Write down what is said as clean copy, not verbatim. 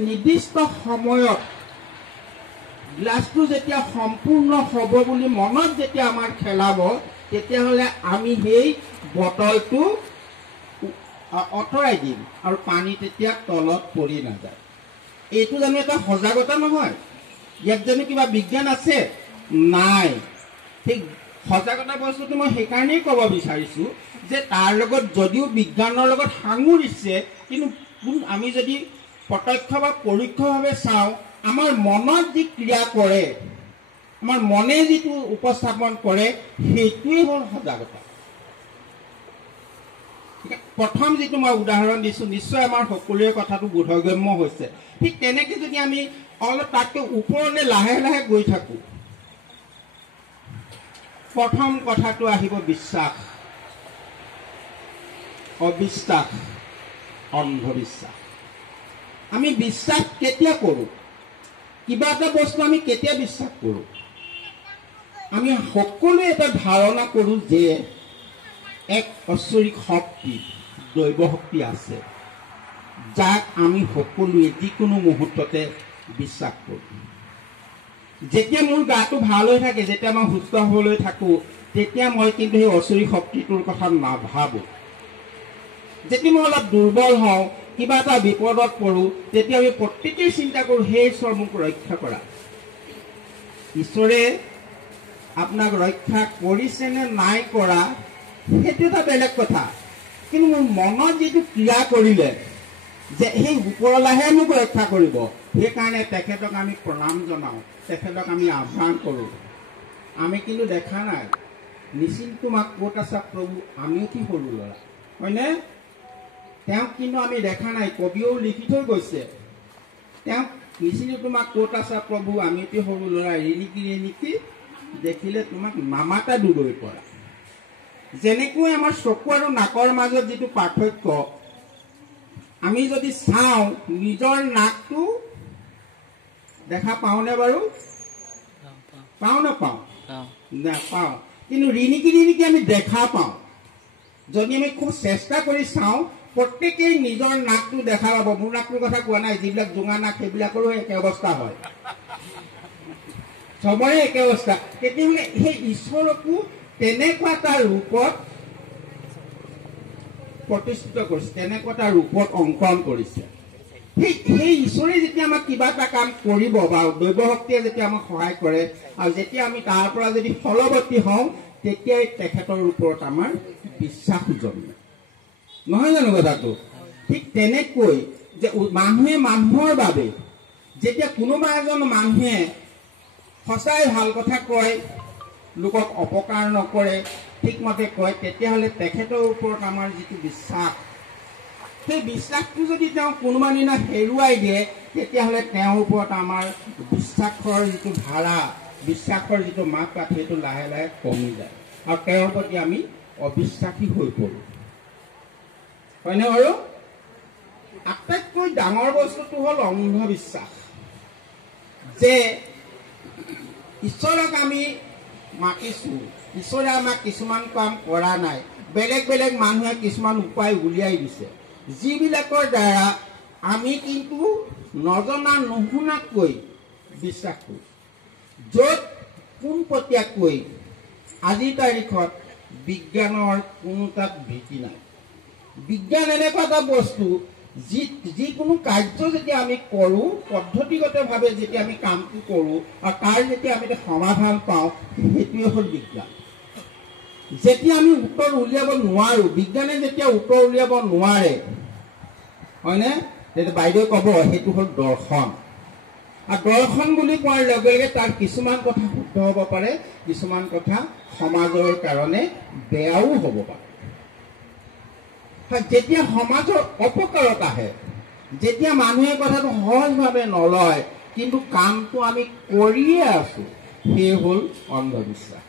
নিৰ্দিষ্ট সময়ত গ্লাছটো যেতিয়া সম্পূৰ্ণ হ'ব বুলি মনত যেতিয়া আমাৰ খেলাব, তেতিয়াহ'লে আমি সেই বটলটো আঁতৰাই দিম আৰু পানী তেতিয়া তলত পৰি নাযায়। এইটো জানো এটা সজাগতা নহয়? ইয়াত জানো কিবা বিজ্ঞান আছে? নাই। ঠিক সজাগতা বস্তুটো মই সেইকাৰণেই ক'ব বিচাৰিছোঁ যে তাৰ লগত যদিও বিজ্ঞানৰ লগত সাঙুৰিছে, কিন্তু আমি যদি প্ৰত্যক্ষ বা পৰোক্ষভাৱে চাওঁ, আমাৰ মনত যি ক্ৰিয়া কৰে, আমাৰ মনে যিটো উপস্থাপন কৰে, সেইটোৱেই হ'ল সজাগতা। প্ৰথম যিটো মই উদাহৰণ দিছোঁ, নিশ্চয় আমাৰ সকলোৰে কথাটো বোধগম্য হৈছে। ঠিক তেনেকৈ যদি আমি অলপ তাতকৈ ওপৰলৈ লাহে লাহে গৈ থাকোঁ, প্ৰথম কথাটো আহিব বিশ্বাস, অবিশ্বাস, অন্ধবিশ্বাস। আমি বিশ্বাস কেতিয়া কৰোঁ? কিবা এটা বস্তু আমি কেতিয়া বিশ্বাস কৰোঁ? আমি সকলোৱে এটা ধাৰণা কৰোঁ যে এক ঐশ্বৰিক শক্তি, দৈৱ শক্তি আছে, যাক আমি সকলোৱে যিকোনো মুহূৰ্ততে বিশ্বাস কৰোঁ। যেতিয়া মোৰ গাটো ভাল হৈ থাকে, যেতিয়া মই সুস্থ হ'বলৈ থাকোঁ, তেতিয়া মই কিন্তু সেই ঐশ্বৰিক শক্তিটোৰ কথা নাভাবোঁ। যেতিয়া মই অলপ দুৰ্বল হওঁ, কিবা এটা বিপদত পৰোঁ, তেতিয়া আমি প্ৰত্যেকেই চিন্তা কৰোঁ, সেই ঈশ্বৰ মোক ৰক্ষা কৰা। ঈশ্বৰে আপোনাক ৰক্ষা কৰিছে নে নাই কৰা, সেইটো এটা বেলেগ কথা। কিন্তু মোৰ মনত যিটো ক্ৰিয়া কৰিলে যে সেই ওপৰলাহে মোক ৰক্ষা কৰিব, সেইকাৰণে তেখেতক আমি প্ৰণাম জনাওঁ, তেখেতক আমি আহ্বান কৰোঁ। আমি কিন্তু দেখা নাই নিশ্চিত তোমাক ক'ত আছা প্ৰভু, আমিও কি সৰু ল'ৰা, হয়নে? তেওঁক কিন্তু আমি দেখা নাই। কবিও লিখি থৈ গৈছে, তেওঁক নিশ্চিত তোমাক ক'ত আছা প্ৰভু, আমিও সৰু ল'ৰা, ৰিণিকি দেখিলে তোমাক নামাতা দূৰৈৰ পৰা। যেনেকৈ আমাৰ চকু আৰু নাকৰ মাজত যিটো পাৰ্থক্য, আমি যদি চাওঁ, নিজৰ নাকটো দেখা পাওঁনে বাৰু? পাওঁ নাপাওঁ? নাপাওঁ। কিন্তু ৰিণিকি আমি দেখা পাওঁ। যদি আমি খুব চেষ্টা কৰি চাওঁ, প্ৰত্যেকেই নিজৰ নাকটো দেখা পাব। মোৰ নাকটোৰ কথা কোৱা নাই, যিবিলাক জোঙা নাক সেইবিলাকৰো একে অৱস্থা হয়, চবৰে একে অৱস্থা। তেতিয়াহ'লে সেই ঈশ্বৰকো তেনেকুৱা এটা ৰূপত প্ৰতিষ্ঠিত কৰিছে, তেনেকুৱা এটা ৰূপত অংকন কৰিছে। সেই ঈশ্বৰে যেতিয়া আমাক কিবা এটা কাম কৰিব বা দৈৱ শক্তিয়ে যেতিয়া আমাক সহায় কৰে, আৰু যেতিয়া আমি তাৰ পৰা যদি ফলৱতী হওঁ, তেতিয়াই তেখেতৰ ওপৰত আমাৰ বিশ্বাস জন্মে, নহয় জানো কথাটো? ঠিক তেনেকৈ যে মানুহে মানুহৰ বাবে, যেতিয়া কোনোবা এজন মানুহে সঁচাই ভাল কথা কয়, লোকক অপকাৰ নকৰে, ঠিকমতে কয়, তেতিয়াহ'লে তেখেতৰ ওপৰত আমাৰ যিটো বিশ্বাস, সেই বিশ্বাসটো যদি তেওঁ কোনোবা দিনা হেৰুৱাই দিয়ে, তেতিয়াহ'লে তেওঁৰ ওপৰত আমাৰ বিশ্বাসৰ যিটো ধাৰা, বিশ্বাসৰ যিটো মাপকাঠি, সেইটো লাহে লাহে কমি যায় আৰু তেওঁৰ প্ৰতি আমি অবিশ্বাসী হৈ পৰোঁ, হয়নে বাৰু? আটাইতকৈ ডাঙৰ বস্তুটো হ'ল অন্ধবিশ্বাস। যে ঈশ্বৰক আমি মাতিছোঁ, ঈশ্বৰে আমাক কিছুমান কাম কৰা নাই, বেলেগ বেলেগ মানুহে কিছুমান উপায় উলিয়াই দিছে, যিবিলাকৰ দ্বাৰা আমি কিন্তু নজনা নুশুনাকৈ বিশ্বাস কৰোঁ। য'ত পোনপটীয়াকৈ আজিৰ তাৰিখত বিজ্ঞানৰ কোনো তাত ভীতি নাই। বিজ্ঞান এনেকুৱা এটা বস্তু, যিকোনো কাৰ্য যেতিয়া আমি কৰোঁ, পদ্ধতিগতভাৱে যেতিয়া আমি কামটো কৰোঁ আৰু তাৰ যেতিয়া আমি সমাধান পাওঁ, সেইটোৱে হ'ল বিজ্ঞান। যেতিয়া আমি উত্তৰ উলিয়াব নোৱাৰোঁ, বিজ্ঞানে যেতিয়া উত্তৰ উলিয়াব নোৱাৰে, হয়নে, তেতিয়া বাইদেৱে ক'ব সেইটো হ'ল দৰ্শন। আৰু দৰ্শন বুলি কোৱাৰ লগে লগে তাৰ কিছুমান কথা শুদ্ধ হ'ব পাৰে, কিছুমান কথা সমাজৰ কাৰণে বেয়াও হ'ব পাৰে। যেতিয়া সমাজৰ অপকাৰত আহে, যেতিয়া মানুহে কথাটো সহজভাৱে নলয়, কিন্তু কামটো আমি কৰিয়ে আছোঁ, সেই হ'ল অন্ধবিশ্বাস।